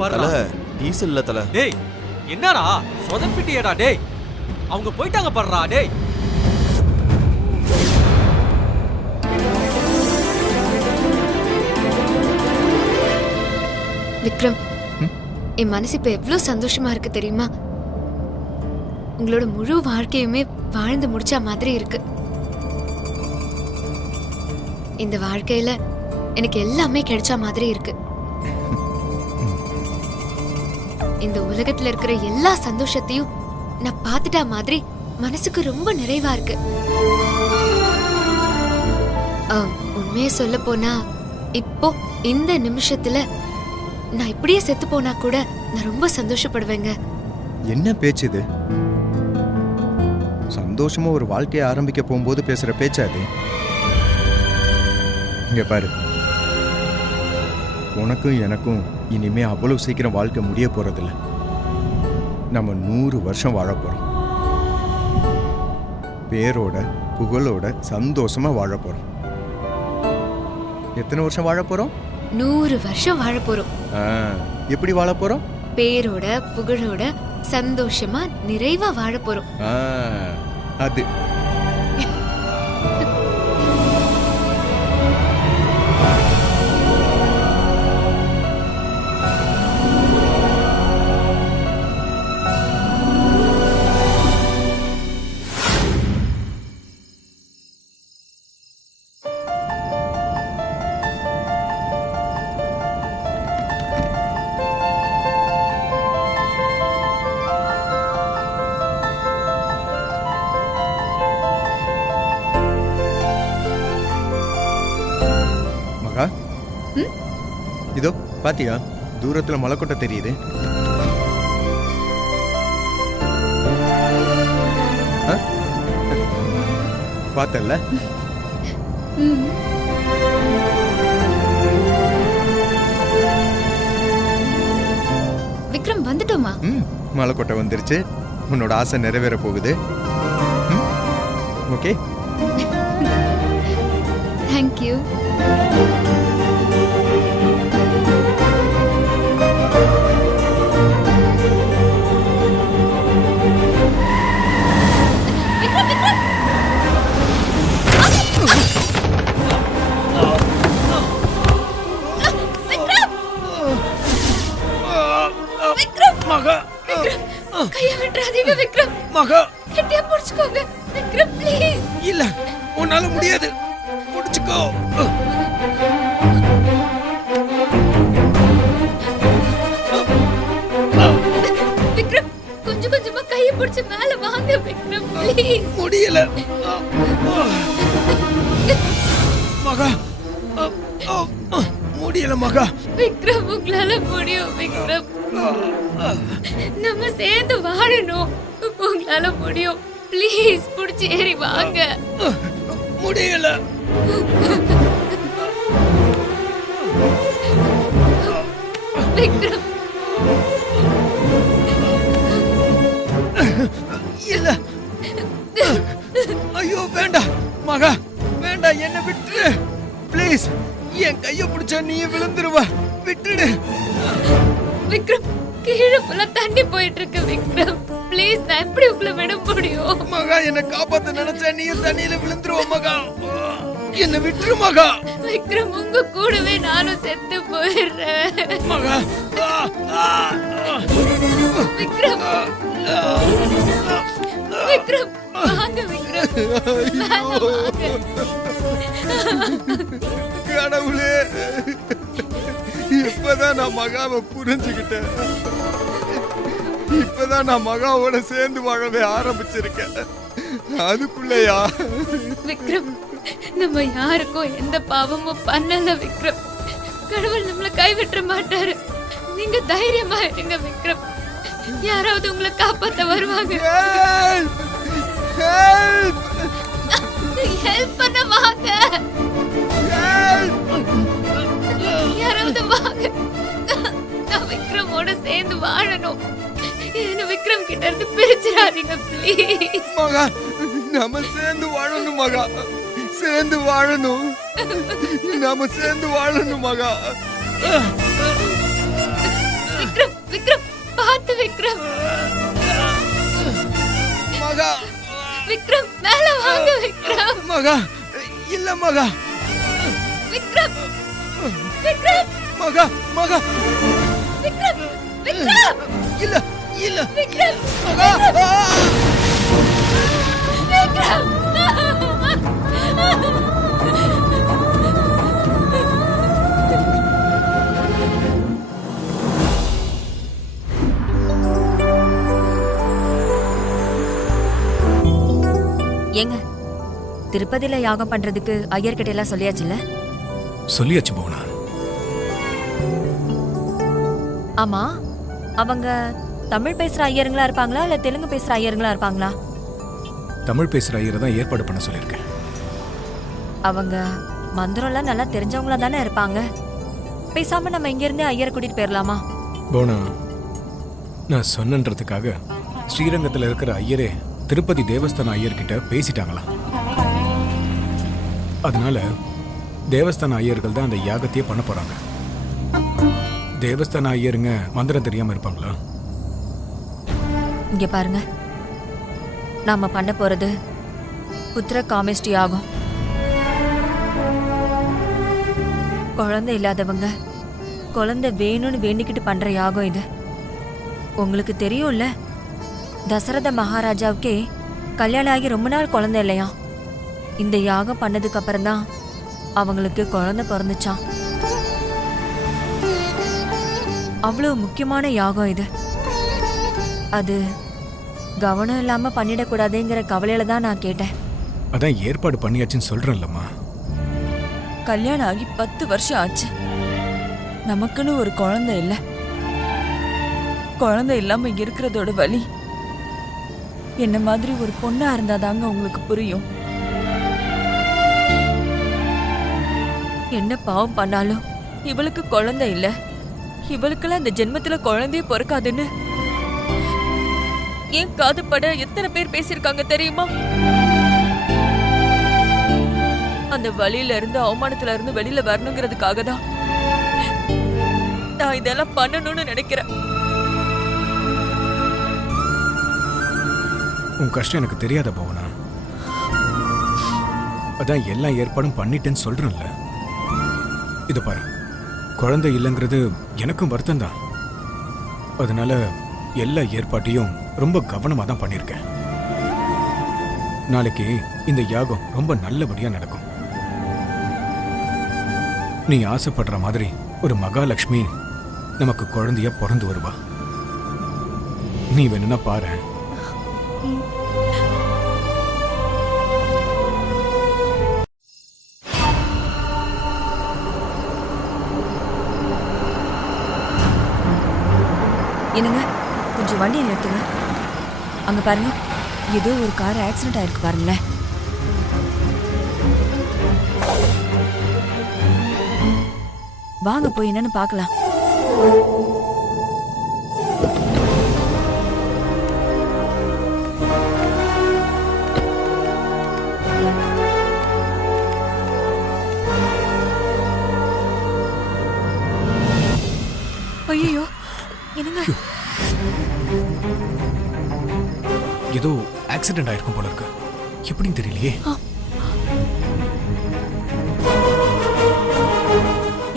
பாரு. டீசல் இல்ல தல. டேய் என்னடா சொதப்பிட்டியடா டேய். அவங்க போயிட்டாங்க பாருடா டேய். விக்ரம், என் மனசு இப்ப எவ்வளவு சந்தோஷமா இருக்கு தெரியுமா? உங்களோட முழு வாழ்க்கையுமே வாழ்ந்து முடிச்ச மாதிரி இருக்கு. இந்த வாழ்க்கையில எனக்கு எல்லாமே கிடைச்ச மாதிரி இருக்கு. இந்த உலகத்துல இருக்கிற எல்லா சந்தோஷத்தையும் நான் பார்த்துட்டா மாதிரி மனசுக்கு ரொம்ப நிறைவா இருக்கு. உண்மையை சொல்ல போனா இப்போ இந்த நிமிஷத்துல நான் இப்படியே செத்து போனா கூட நான் ரொம்ப சந்தோஷப்படுவேங்க. என்ன பேச்சு இது? சந்தோஷமா ஒரு வாழ்க்கையை ஆரம்பிக்க போகும்போது பேசுற பேச்சா அது? இங்க பாரு, உனக்கும் எனக்கும் இனிமே அவ்வளவு சீக்கிரம் வாழ்க்கை முடிய போறதில்ல. நம்ம 100 வருஷம் வாழ போறோம். பேரோட புகழோட சந்தோஷமா வாழ போறோம். எத்தனை வருஷம் வாழ போறோம்? 100 வருஷம் வாழ போறோம். எப்படி வாழ போறோம்? பேரோட புகழோட சந்தோஷமா நிறைவா வாழ போறோம். அது இதோ பாத்தியா, தூரத்துல மலைக்கொட்டை தெரியுது. பார்த்தல்ல? விக்ரம், வந்துட்டோமா? மலைக்கொட்டை வந்துருச்சு. உன்னோட ஆசை நிறைவேற போகுது. Okay, thank you. கைய விட்டுறாதீங்க விக்ரம். மகா, கெட்டியா புடிச்சுக்கோங்க விக்ரம், ப்ளீஸ். இல்ல, உன்னால முடியாது. புடிச்சுக்கோ. விக்ரம், கொஞ்சம் கொஞ்சமா கைய பிடிச்சு மேல வாங்க விக்ரம், ப்ளீஸ். முடியல மகா, முடியல மகா. விக்ரம், உங்களால முடியும் விக்ரம். நம்ம சேர்ந்து வாழணும். உங்களால முடியும். ப்ளீஸ் புடிச்சு ஏறி வாங்க. முடியல. விக்ரம், இல்ல. ஐயோ வேண்டாம் மகா, வேண்டாம், என்ன விட்டுரு ப்ளீஸ். என் கைய பிடிச்சா நீ விழுந்துருவ. விட்டுடு விக்ரம். கீழே ஃபுல்லா தண்ணி போயிட்டு இருக்கு விக்ரம். ப்ளீஸ், நான் எப்படி உங்களை விட முடியும்? மகா, என்ன காப்பாத்த நினைச்சா நீ தண்ணியில விழுந்துருவ மகா. என்ன விட்டுரு மகா. விக்ரம், உங்க கூடவே நானும் செத்து போயிடுறேன் மகா. விக்ரம், விக்ரம், வாங்க விக்ரம், மேல வாங்க. கடவுளே, இப்பதான் நான் மகாவை புரிஞ்சுக்கிட்டேன். இப்பதான் நான் மகாவோட சேர்ந்து வாழவே ஆரம்பிச்சிருக்கேன். அதுக்குள்ளயா? விக்ரம், நம்ம யாருக்கும் எந்த பாவமும் பண்ணல விக்ரம். கடவுள் நம்மள கைவிட்ட மாட்டாரு. நீங்க தைரியமா இருங்க விக்ரம். யாராவது உங்களை காப்பாத்த வருவாங்க. ஹெல்ப் பண்ண வாங்க. யாராவது வாங்க. நான் விக்ரமோட சேர்ந்து வாழணும். என்ன விக்ரம் கிட்ட இருந்து பிரிச்சிடாதீங்க ப்ளீஸ். மகா, நாம சேர்ந்து வாழணும் மகா. சேர்ந்து வாழணும். நாம சேர்ந்து வாழணும் மகா. விக்ரம் பார்த்து விக்ரம். மகா விக்ரம் மேல வாங்க விக்ரம். மகா இல்ல மகா. விக்ரம் விக்ரம் மகா மகா விக்ரம் விக்ரம் இல்ல இல்ல விக்ரம் மகா. விக்ரம். ஏங்க திருப்பதியில யாகம் பண்றதுக்கு ஐயர்கிட்ட எல்லாம் சொல்லியாச்சுல்ல? சொல்லியாச்சு போனா. ஆமா, அவங்க தமிழ் பேசுற ஐயருங்களா இருப்பாங்களா இல்ல தெலுங்கு பேசுற ஐயருங்களா இருப்பாங்களா? தமிழ் பேசுற ஐயரை தான் ஏற்பாடு பண்ண சொல்லியிருக்கேன். அவங்க மந்திரம்லாம் நல்லா தெரிஞ்சவங்களா தானே இருப்பாங்க. பேசாம நம்ம இங்க இருந்தே ஐயரை கூட்டிட்டு போயிடலாமா? போனா நான் சொன்னன்றதுக்காக ஸ்ரீரங்கத்தில் இருக்கிற ஐயரே திருப்பதி தேவஸ்தான ஐயர்கிட்ட பேசிட்டாங்களாம். அதனால தேவஸ்தான ஐயர்கள் தான் அந்த யாகத்தையே பண்ண போறாங்க. தேவஸ்தான ஐயருங்க மந்திரம் தெரியாம இருப்பாங்களா? இங்க பாருங்க, நாம பண்ண போறது புத்திர காமிஷ்டி யாகம். குழந்தை இல்லாதவங்க குழந்தை வேணும்னு வேண்டிக்கிட்டு பண்ற யாகம் இது. உங்களுக்கு தெரியும்ல, தசரத மகாராஜாவுக்கே கல்யாணம் ஆகி ரொம்ப நாள் குழந்தை இல்லையா. இந்த யாகம் பண்ணதுக்கு அப்புறம் தான் அவங்களுக்கு குழந்தை பிறந்துச்சான். அவ்வளவு முக்கியமான யாகம் இது. அது கவனம் இல்லாம பண்ணிடக்கூடாதுங்கிற கவலையில தான் நான் கேட்டேன். அதான் ஏற்பாடு பண்ணியாச்சுன்னு சொல்றேன்லம்மா. கல்யாணம் ஆகி 10 வருஷம் ஆச்சு. நமக்குன்னு ஒரு குழந்தை இல்ல. குழந்தை இல்லாம இருக்கிறதோட வலி என்ன மாதிரி ஒரு பொண்ணா இருந்தாதாங்க உங்களுக்கு புரியும். என்ன பாவம் பண்ணாலும் இவளுக்கு குழந்தை இல்ல, இவளுக்கெல்லாம் இந்த ஜென்மத்துல குழந்தையே பிறக்காதுன்னு ஏன் காது பட எத்தனை பேர் பேசியிருக்காங்க தெரியுமா? அந்த வலியில இருந்து அவமானத்துல இருந்து வெளியில வரணுங்கிறதுக்காக தான் நான் இதெல்லாம் பண்ணணும்னு நினைக்கிறேன். உன் கஷ்டம் எனக்கு தெரியாத போவனா. அதான் எல்லா ஏற்பாடும் பண்ணிட்டேன்னு சொல்றேன்ல. இத பாரு, குழந்தை இல்லைங்கிறது எனக்கும் வருத்தம் தான். அதனால எல்லா ஏற்பாட்டையும் ரொம்ப கவனமா தான் பண்ணிருக்கேன். நாளைக்கு இந்த யாகம் ரொம்ப நல்லபடியா நடக்கும். நீ ஆசைப்படுற மாதிரி ஒரு மகாலட்சுமி நமக்கு குழந்தைய பிறந்து வருவா. நீ வேணும்னா பாரு. என்னங்க, கொஞ்சம் வண்டியை நிறுத்துங்க. அங்க பாருங்க, ஏதோ ஒரு கார் ஆக்சிடென்ட் ஆயிருக்கு பாருங்களேன். வாங்க போய் என்னன்னு பார்க்கலாம். ஐயோ, என்னங்க? ஏதோ ஆக்சிடென்ட் ஆயிருக்கும் போல இருக்கு. எப்படின்னு தெரியலையே.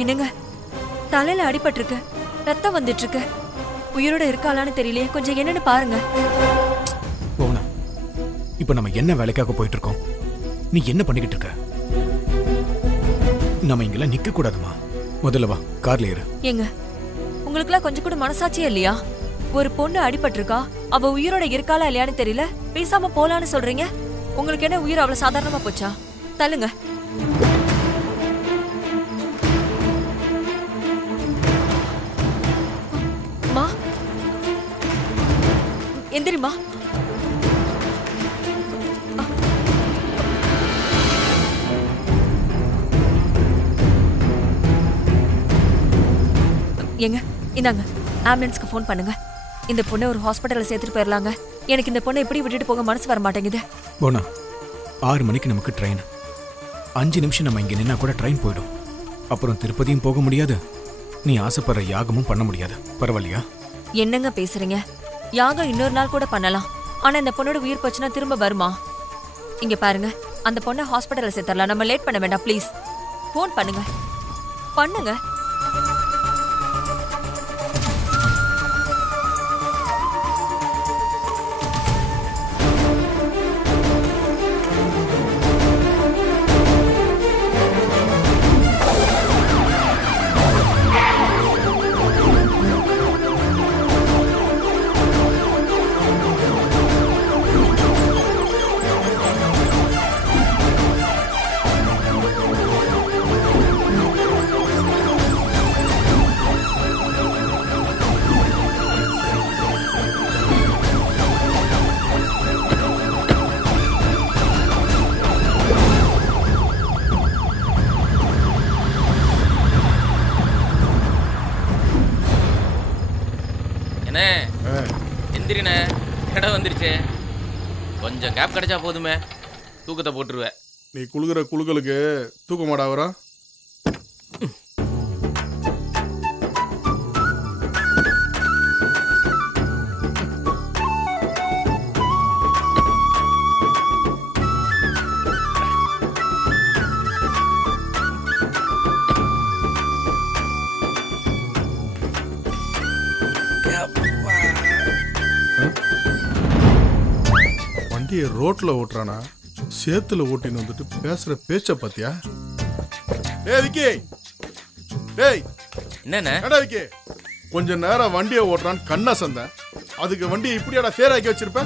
என்னங்க, தலையில அடிபட்டிருக்கு, ரத்தம் வந்துட்டு இருக்கு. உயிரோட இருக்காளான்னு தெரியலையே, கொஞ்சம் என்னன்னு பாருங்க. போனா இப்ப நம்ம என்ன வேலைக்காக போயிட்டு இருக்கோம்? நீ என்ன பண்ணிக்கிட்டு இருக்க? நம்ம இங்கெல்லாம் நிக்க கூடாதுமா. முதல்ல வா, கார்ல ஏறு. ஏங்க, உங்களுக்குலாம் கொஞ்சம் கூட மனசாட்சியே இல்லையா? ஒரு பொண்ணு அடிபட்டிருக்கா, அவ உயிரோட இருக்காளா இல்லையான்னு தெரியல, பேசாம போலான்னு சொல்றீங்க. உங்களுக்கு என்ன உயிர் அவ்வளவு சாதாரணமா போச்சா? தள்ளுங்க. மா, எந்திரிமா. ஏங்க, இந்தாங்க, ஆம்புலன்ஸ்க்கு ஃபோன் பண்ணுங்க. இந்த பொண்ணை ஒரு ஹாஸ்பிட்டல்ல சேர்த்துட்டு போயிடலாங்க. எனக்கு இந்த பொண்ணை எப்படி விட்டுட்டு போக மனசு வர மாட்டேங்குது. போனா 6 மணிக்கு நமக்கு ட்ரெயின். 5 நிமிஷம் நம்ம இங்க நின்னா கூட ட்ரெயின் போயிடும். அப்புறம் திருப்பதியும் போக முடியாது, நீ ஆசைப்படுற யாகமும் பண்ண முடியாது. பரவாயில்லையா? என்னங்க பேசுறீங்க? யாகம் இன்னொரு நாள் கூட பண்ணலாம். ஆனா இந்த பொண்ணோட உயிர் போச்சுன்னா திரும்ப வருமா? இங்க பாருங்க, அந்த பொண்ணை ஹாஸ்பிட்டல்ல சேர்த்தரலாம். நம்ம லேட் பண்ண வேண்டாம் ப்ளீஸ். ஃபோன் பண்ணுங்க பண்ணுங்க. எந்திரிண்ணே, இடம் வந்துருச்சு. கொஞ்சம் கேப் கிடைச்சா போதுமே, தூக்கத்தை போட்டுருவேன். நீ குளுகிற குழுக்களுக்கு தூக்க மாடா வரும். வண்டியை ரோட்ல ஓட்டுறானா, சேத்துல ஓட்டின்னு வந்துட்டு பேசுற பேச்ச பாத்தியா? டேய் விக்கி, டேய் என்னண்ணே? என்னடா விக்கி, கொஞ்ச நேரம் வண்டியை ஓட்டுறான்னு கண்ணா சந்தேன். அதுக்கு வண்டியை இப்படியாடா சேராக்கி வச்சிருப்ப?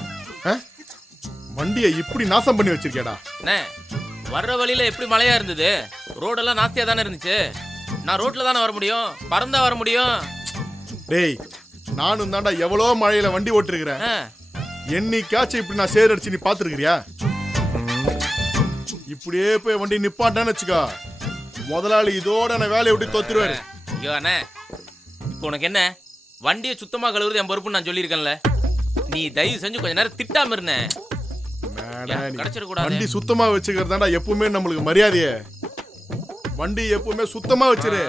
வண்டியை இப்படி நாசம் பண்ணி வச்சிருக்கேடா. அண்ணே, வர்ற வழியில எப்படி மழையா இருந்தது? ரோடெல்லாம் நாஸ்தியா தானே இருந்துச்சு. நான் ரோட்ல தானே வர முடியும், பறந்தா வர முடியும். டேய், நானும் தாண்டா எவ்வளோ மழையில வண்டி ஓட்டிருக்கிறேன். என்னைக்காச்சும் இப்படி நான் சேர் அடிச்சு நீ பாத்துருக்கிறியா? இப்படியே போய் வண்டி நிப்பாட்டான்னு வச்சுக்கோ, முதலாளி இதோட நான் வேலையை விட்டு தோத்துருவாரு. ஐயோ அண்ணே, இப்போ உனக்கு என்ன? வண்டியை சுத்தமா கழுவுறது என் பொறுப்புன்னு நான் சொல்லியிருக்கேன்ல. நீ தயவு செஞ்சு கொஞ்ச நேரம் திட்டாம இருந்த. வண்டி சுத்தமா வச்சுக்கிறதாண்டா எப்பவுமே நம்மளுக்கு மரியாதையே. வண்டி எப்பவுமே சுத்தமா வச்சிரு.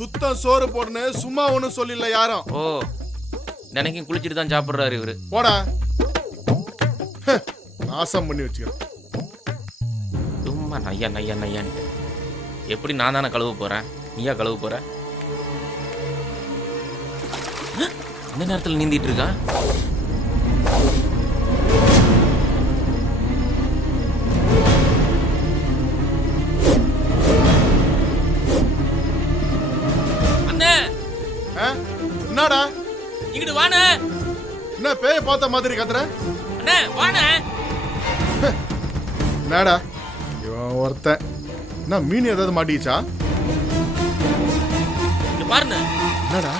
சுத்தம் சோறு போடுன்னு சும்மா ஒண்ணும் சொல்லல யாரும். ஓ, நினைக்கும் குளிச்சுட்டு தான் சாப்பிடுறாரு இவரு. போடா, நாசம் பண்ணி வச்சுக்கிறேன். சும்மா நையா நையா நையான்ட்டு. எப்படி நான் தானே கழுவு போறேன், நீயா கழுவு போற? இந்த நேரத்தில் நீந்திட்டு இருக்கான். அண்ணே, என்னடா இங்கிட்டு வாண்ணே. என்ன பேய பார்த்த மாதிரி கத்துற? அண்ணே வாண்ணே. என்னடா இவன் ஒருத்தன், என்ன மீன் ஏதாவது மாட்டிக்கிச்சா? இங்க பாருண்ணே. என்னடா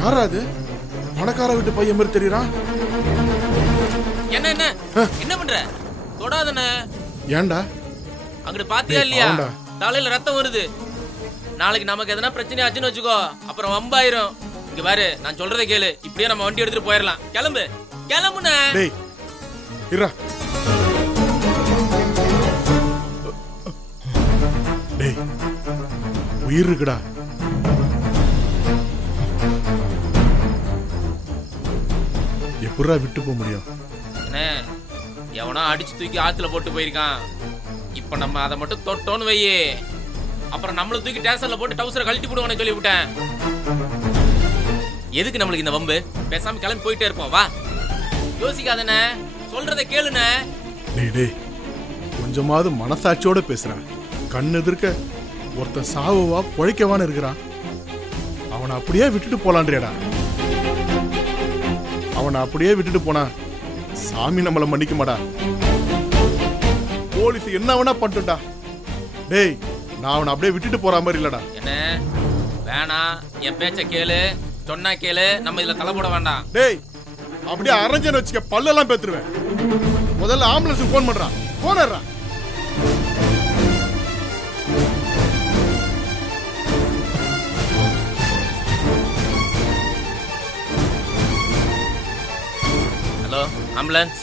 யாரா அது? பணக்கார வீட்டு பையன் மாதிரி தெரியறான். என்ன என்ன என்ன பண்ற? தொடாதண்ணே. ஏன்டா? அங்கிட்டு பாத்தியா இல்லையா? தலையில ரத்தம் வருது. நாளைக்கு நமக்கு எதனா பிரச்சனை ஆச்சுன்னு வச்சுக்கோ, அப்புறம் வம்பாயிரும். இங்க பாரு, நான் சொல்றதை கேளு. இப்படியே நம்ம வண்டி எடுத்துட்டு போயிடலாம். கிளம்பு கிளம்புண்ணே. டேய் இருடா. டேய் உயிர் இருக்குடா. எப்படா விட்டு போக முடியும்? என்ன, எவனோ அடிச்சு தூக்கி ஆத்துல போட்டு போயிருக்கான். இப்ப நம்ம அதை மட்டும் தொட்டோன்னு வையே, அப்புறம் நம்மள தூக்கி டேசன்ல போட்டு டவுசரை கழட்டி போடுவானு சொல்லி விட்டேன். எதுக்கு நம்மளுக்கு இந்த வம்பு? பேசாம கிளம்பி போயிட்டே இருப்போம். வா, யோசிக்காதண்ணே, சொல்றதை கேளுண்ணே. டேய் டேய், கொஞ்சமாவது மனசாட்சியோட பேசுறேன். கண்ணு எதிர்க்க ஒருத்தன் சாவுவா பொழைக்கவான்னு இருக்கிறான். அவனை அப்படியே விட்டுட்டு போலான்றியாடா? அவனை அப்படியே விட்டுட்டு போனா சாமி நம்மளை மன்னிக்க மாடா. போலீஸ் என்ன வேணா பண்ணிட்டா. டேய், நான் அவனை அப்படியே விட்டுட்டு போற மாதிரி இல்லடா. என்ன வேணாம், என் பேச்ச கேளு. சொன்னா கேளு, நம்ம இதுல தலை போட வேண்டாம். டேய், அப்படியே அரஞ்சன்னு வச்சுக்க, பல்லெல்லாம் பேத்துருவேன். முதல்ல ஆம்புலன்ஸுக்கு போன் பண்றான். போனறா. Hello ambulance.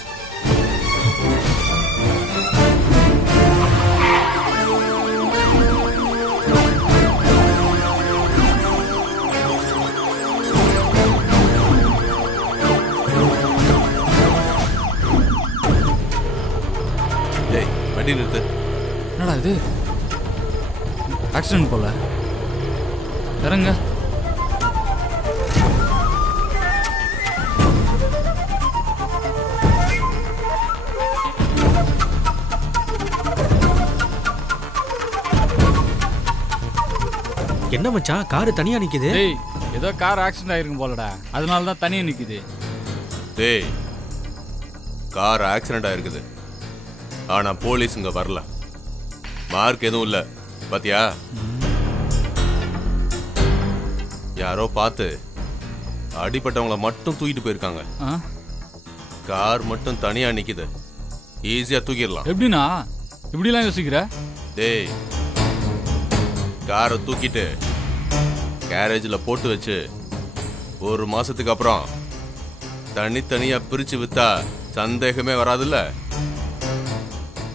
வண்டி நிறுத்து. என்னடா இது ஆக்சிடென்ட் போல. இறங்க. என்ன மச்சான் காரு தனியா நிக்குது? டேய் ஏதோ கார் ஆக்சிடென்ட் ஆயிருக்கும் போலடா, அதனால தான் தனியா நிக்குது. டேய் கார் ஆக்சிடென்ட் ஆயிருக்குது, ஆனா போலீஸ் இங்க வரல. மார்க் எதுவும் இல்ல பாத்தியா? யாரோ பார்த்து அடிப்பட்டவங்கள மட்டும் தூக்கிட்டு போயிருக்காங்க. கார் மட்டும் தனியா நிக்குது, ஈஸியா தூக்கிடலாம். எப்படின்னா இப்படிலாம் யோசிக்கிற? டேய் காரை தூக்கிட்டு கேரேஜில் போட்டு வச்சு 1 மாசத்துக்கு அப்புறம் தனித்தனியா பிரிச்சு வித்தா சந்தேகமே வராதுல்ல.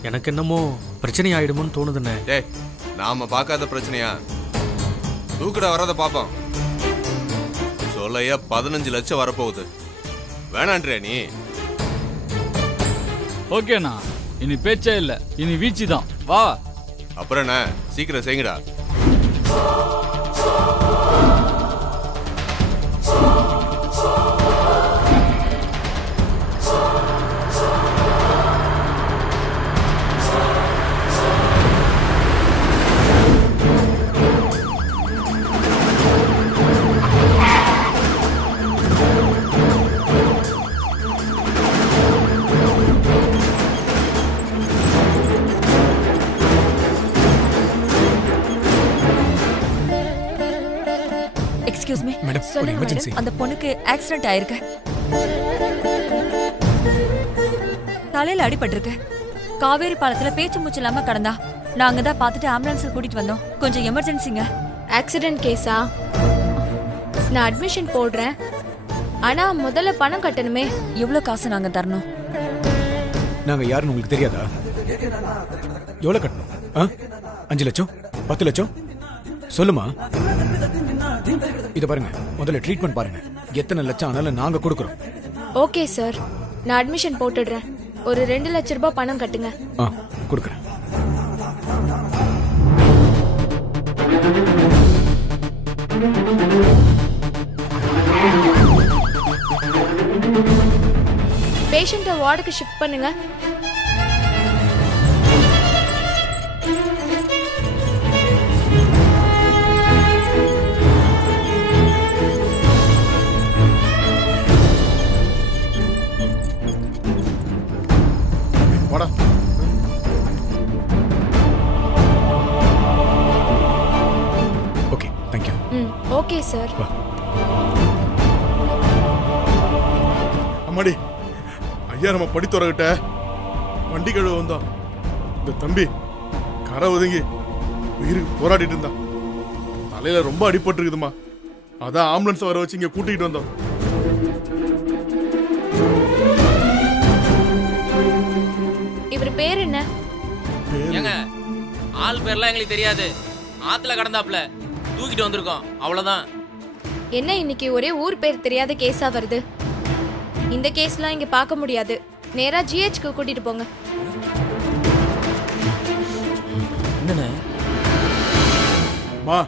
எனக்கு என்னமோ பிரச்சனை ஆயிடுமோன்னு தோணுதுண்ணே. டேய் நாம பார்க்காத பிரச்சனையா? தூக்கிட வராத பாப்போம். சொல்லையா 15 லட்சம் வரப்போகுது, வேணான்றியா நீ? ஓகேண்ணா, இனி பேச்சே இல்ல, இனி வீச்சு தான். வா. அப்புறம் என்ன, சீக்கிரம் செய்யுங்கடா. எக்ஸ்கியூஸ் மீ மேடம், ஒரு சொல்லுங்க எமர்ஜென்சி. மேடம். அந்த பொண்ணுக்கு ஆக்சிடென்ட் ஆயிருக்கு. தலையில அடிபட்டிருக்கு. காவேரி பாலத்துல பேச்சு மூச்சு இல்லாம கடந்தா. நாங்க தான் பார்த்துட்டு ஆம்புலன்ஸ்ல கூட்டிட்டு வந்தோம். கொஞ்சம் எமர்ஜென்சிங்க. ஆக்சிடென்ட் கேஸா? நான் அட்மிஷன் போடுறேன், ஆனா முதல்ல பணம் கட்டணுமே. எவ்வளவு காசு நாங்க தரணும்? நாங்க யாருன்னு உங்களுக்கு தெரியாதா? எவ்வளவு கட்டணும்? 5 லட்சம், 10 லட்சம்? சொல்லுமா. இத பாருங்க, முதல்ல ட்ரீட்மெண்ட் பாருங்க. எத்தனை லட்சம் ஆனாலும் நாங்க கொடுக்குறோம். ஓகே சார், நான் அட்மிஷன் போட்டுடுறேன். ஒரு 2 லட்சம் ரூபாய் பணம் கட்டுங்க. கொடுக்குறேன். பேஷண்ட்டை வார்டுக்கு ஷிஃப்ட் பண்ணுங்க. வாடா. Okay, thank you. Okay sir. அம்மாடி, ஐயா நம்ம படித்துறகிட்ட வண்டி கழுவ வந்தோம். இந்த தம்பி கரை ஒதுங்கி உயிருக்கு போராடிட்டு இருந்தான். தலையில ரொம்ப அடிபட்டு இருக்குதுமா, அதான் ஆம்புலன்ஸ் வர வச்சு இங்க கூட்டிகிட்டு வந்தோம். இவர் பேர் என்ன? ஏங்க ஆள் பேர்லாம் எங்களுக்கு தெரியாது, ஆத்துல கடந்தாப்ல தூக்கிட்டு வந்திருக்கோம், அவ்வளவுதான். என்ன இன்னைக்கு ஒரே ஊர் பேர் தெரியாத கேஸா வருது? இந்த கேஸ்லாம் இங்க பார்க்க முடியாது, நேரா ஜிஹெச்க்கு கூட்டிட்டு போங்க. என்னண்ணே? மா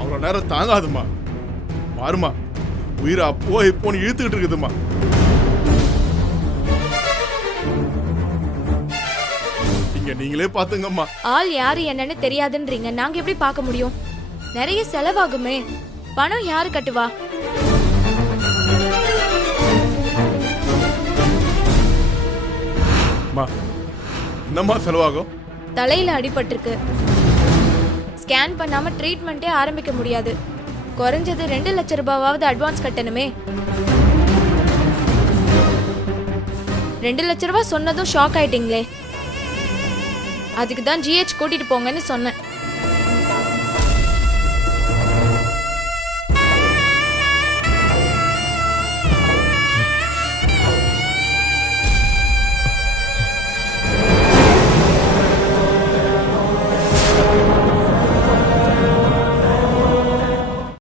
அவ்வளோ நேரம் தாங்காதுமா. பாருமா, உயிரை அப்போ இப்போன்னு இழுத்துக்கிட்டு இருக்குதுமா. இங்க நீங்களே பாத்துங்கம்மா. ஆள் யாரு என்னன்னு தெரியாதுன்றீங்க, நாங்க எப்படி பார்க்க முடியும்? நிறைய செலவாகுமே, பணம் யாரு கட்டுவா? என்னம்மா செலவாகும்? தலையில அடிபட்டிருக்கு, ஸ்கேன் பண்ணாம ட்ரீட்மெண்ட்டே ஆரம்பிக்க முடியாது. குறைஞ்சது 2 லட்சம் ரூபாவது அட்வான்ஸ் கட்டணுமே. 2 லட்சம் ரூபாய் சொன்னதும் ஷாக் ஆயிட்டீங்களே. அதுக்கு தான் ஜிஹெச் கூட்டிட்டு போங்கன்னு சொன்னேன்.